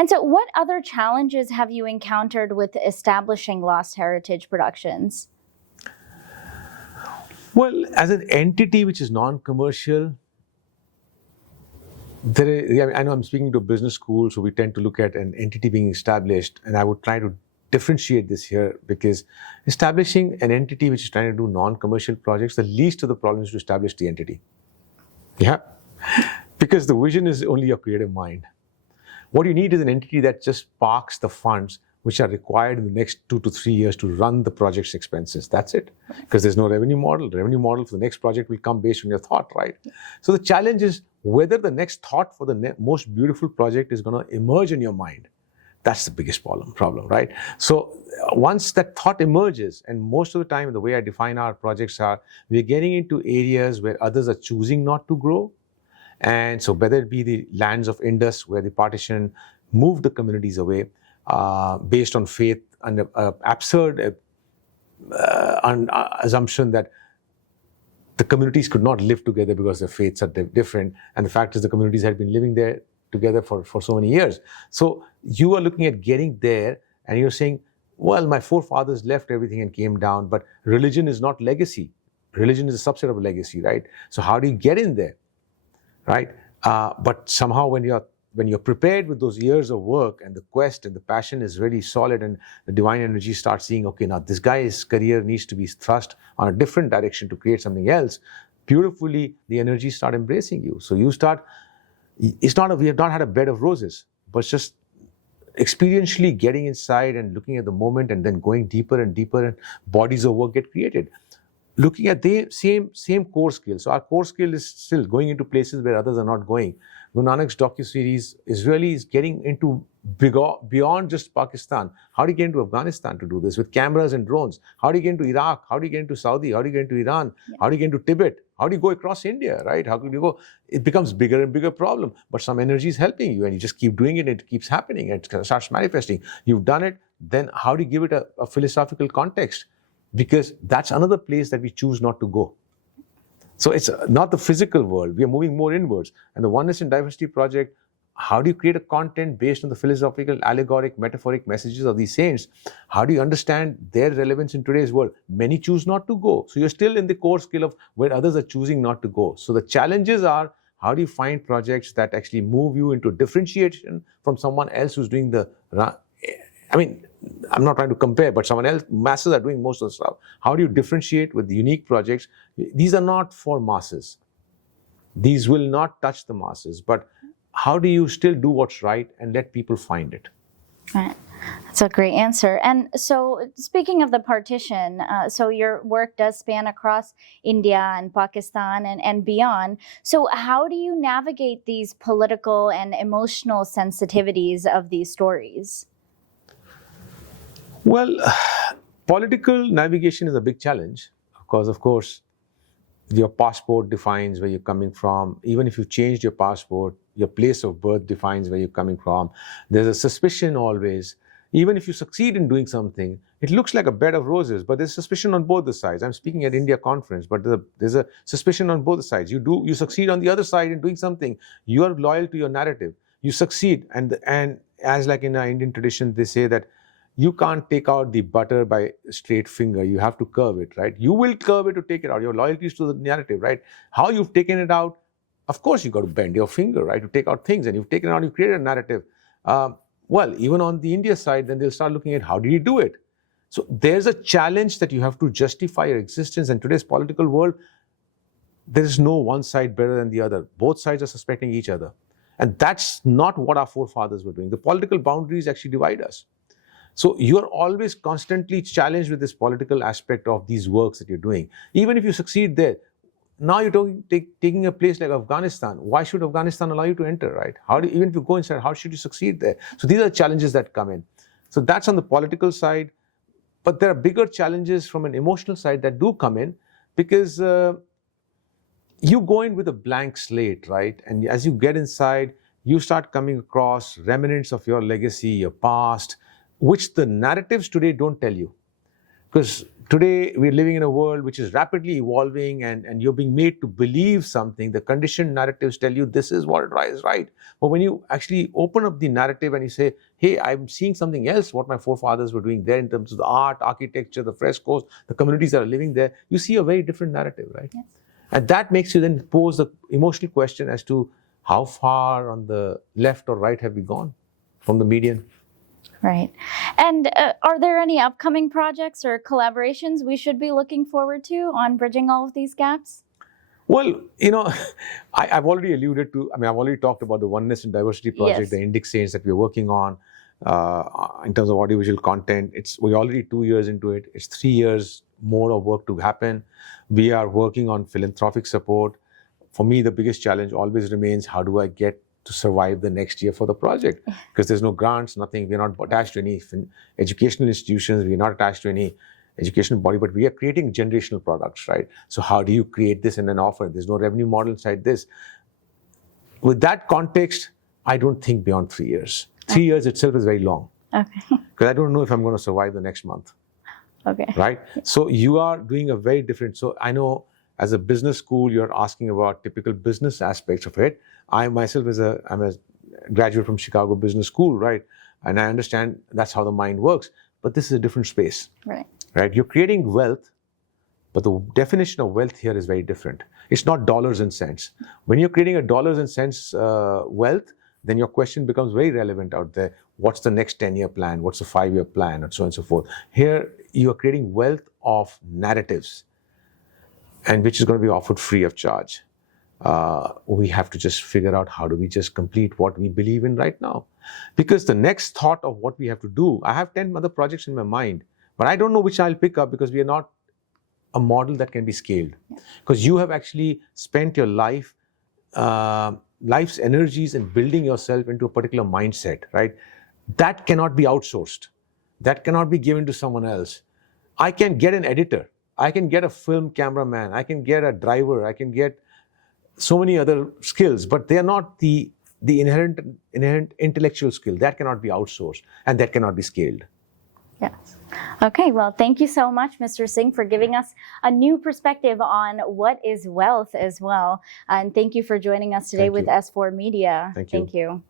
And so what other challenges have you encountered with establishing Lost Heritage Productions? Well, as an entity which is non-commercial, I know I'm speaking to a business school, so we tend to look at an entity being established, and I would try to differentiate this here, because establishing an entity which is trying to do non-commercial projects, the least of the problems is to establish the entity. Yeah, because the vision is only your creative mind. What you need is an entity that just parks the funds which are required in the next 2 to 3 years to run the project's expenses. That's it. Because there's no revenue model. The revenue model for the next project will come based on your thought, right? So the challenge is whether the next thought for the most beautiful project is going to emerge in your mind. That's the biggest problem, right? So once that thought emerges, and most of the time the way I define our projects are, we're getting into areas where others are choosing not to grow. And so whether it be the lands of Indus, where the partition moved the communities away based on faith and absurd assumption that the communities could not live together because their faiths are different. And the fact is the communities had been living there together for so many years. So you are looking at getting there and you're saying, well, my forefathers left everything and came down, but religion is not legacy. Religion is a subset of a legacy, right? So how do you get in there? Right? But somehow when you're prepared with those years of work and the quest and the passion is really solid, and the divine energy starts seeing, okay, now this guy's career needs to be thrust on a different direction to create something else, beautifully the energies start embracing you. So you start, we have not had a bed of roses, but just experientially getting inside and looking at the moment and then going deeper and deeper, and bodies of work get created. Looking at the same core skill. So our core skill is still going into places where others are not going. Guru Nanak's docuseries is getting into beyond just Pakistan. How do you get into Afghanistan to do this with cameras and drones? How do you get into Iraq? How do you get into Saudi? How do you get into Iran? Yeah. How do you get into Tibet? How do you go across India, right? How can you go? It becomes bigger and bigger problem, but some energy is helping you and you just keep doing it. It keeps happening. It starts manifesting. You've done it. Then how do you give it a philosophical context? Because that's another place that we choose not to go. So it's not the physical world. We are moving more inwards. And the Oneness and Diversity Project, how do you create a content based on the philosophical, allegoric, metaphoric messages of these saints? How do you understand their relevance in today's world? Many choose not to go. So you're still in the core skill of where others are choosing not to go. So the challenges are, how do you find projects that actually move you into differentiation from someone else who's doing I'm not trying to compare, but someone else, masses are doing most of the stuff. How do you differentiate with the unique projects? These are not for masses. These will not touch the masses, but how do you still do what's right and let people find it? Right. That's a great answer. And so speaking of the partition, so your work does span across India and Pakistan and beyond. So how do you navigate these political and emotional sensitivities of these stories? Well, political navigation is a big challenge because, of course, your passport defines where you're coming from. Even if you changed your passport, your place of birth defines where you're coming from. There's a suspicion always. Even if you succeed in doing something, it looks like a bed of roses, but there's suspicion on both the sides. I'm speaking at India conference, but there's a suspicion on both sides. You succeed on the other side in doing something. You are loyal to your narrative. You succeed, and as like in our Indian tradition, they say that you can't take out the butter by a straight finger. You have to curve it, right? You will curve it to take it out. Your loyalty is to the narrative, right? How you've taken it out, of course you've got to bend your finger, right, to take out things. And you've taken it out, you've created a narrative. Well, even on the India side, then they'll start looking at how do you do it? So there's a challenge that you have to justify your existence. And today's political world, there is no one side better than the other. Both sides are suspecting each other. And that's not what our forefathers were doing. The political boundaries actually divide us. So you're always constantly challenged with this political aspect of these works that you're doing. Even if you succeed there, now you're taking a place like Afghanistan. Why should Afghanistan allow you to enter, right? Even if you go inside, how should you succeed there? So these are challenges that come in. So that's on the political side. But there are bigger challenges from an emotional side that do come in because you go in with a blank slate, right? And as you get inside, you start coming across remnants of your legacy, your past, which the narratives today don't tell you. Because today we're living in a world which is rapidly evolving, and you're being made to believe something. The conditioned narratives tell you this is what is right. But when you actually open up the narrative and you say, hey, I'm seeing something else, what my forefathers were doing there in terms of the art, architecture, the frescoes, the communities that are living there, you see a very different narrative, right? Yes. And that makes you then pose the emotional question as to how far on the left or right have we gone from the median? Right. And are there any upcoming projects or collaborations we should be looking forward to on bridging all of these gaps? Well, I've already alluded to, I've already talked about the Oneness and Diversity Project, Yes. the Indic Saints that we're working on in terms of audiovisual content. We're already 2 years into it. It's 3 years more of work to happen. We are working on philanthropic support. For me, the biggest challenge always remains, how do I get to survive the next year for the project? Because there's no grants, nothing. We're not attached to any educational institutions. We're not attached to any educational body, but we are creating generational products, right? So how do you create this and then offer? There's no revenue model inside this. With that context, I don't think beyond 3 years. 3 years itself is very long. Okay. Because I don't know if I'm going to survive the next month. Okay. Right? So you are doing a very different, so I know as a business school, you're asking about typical business aspects of it. I myself I'm a graduate from Chicago Business School, right? And I understand that's how the mind works, but this is a different space. Right. Right? You're creating wealth, but the definition of wealth here is very different. It's not dollars and cents. When you're creating a dollars and cents wealth, then your question becomes very relevant out there. What's the next 10-year plan? What's the 5-year plan? And so on and so forth. Here, you are creating wealth of narratives, and which is going to be offered free of charge. We have to just figure out how do we just complete what we believe in right now. Because the next thought of what we have to do, I have 10 other projects in my mind, but I don't know which I'll pick up because we are not a model that can be scaled. Because you have actually spent your life's energies in building yourself into a particular mindset, right? That cannot be outsourced. That cannot be given to someone else. I can get an editor. I can get a film cameraman. I can get a driver. I can get so many other skills, but they are not the inherent intellectual skill. That cannot be outsourced, and that cannot be scaled. Yes. Okay, well, thank you so much, Mr. Singh, for giving us a new perspective on what is wealth as well. And thank you for joining us today Thank with you. S4 Media. Thank you. Thank you.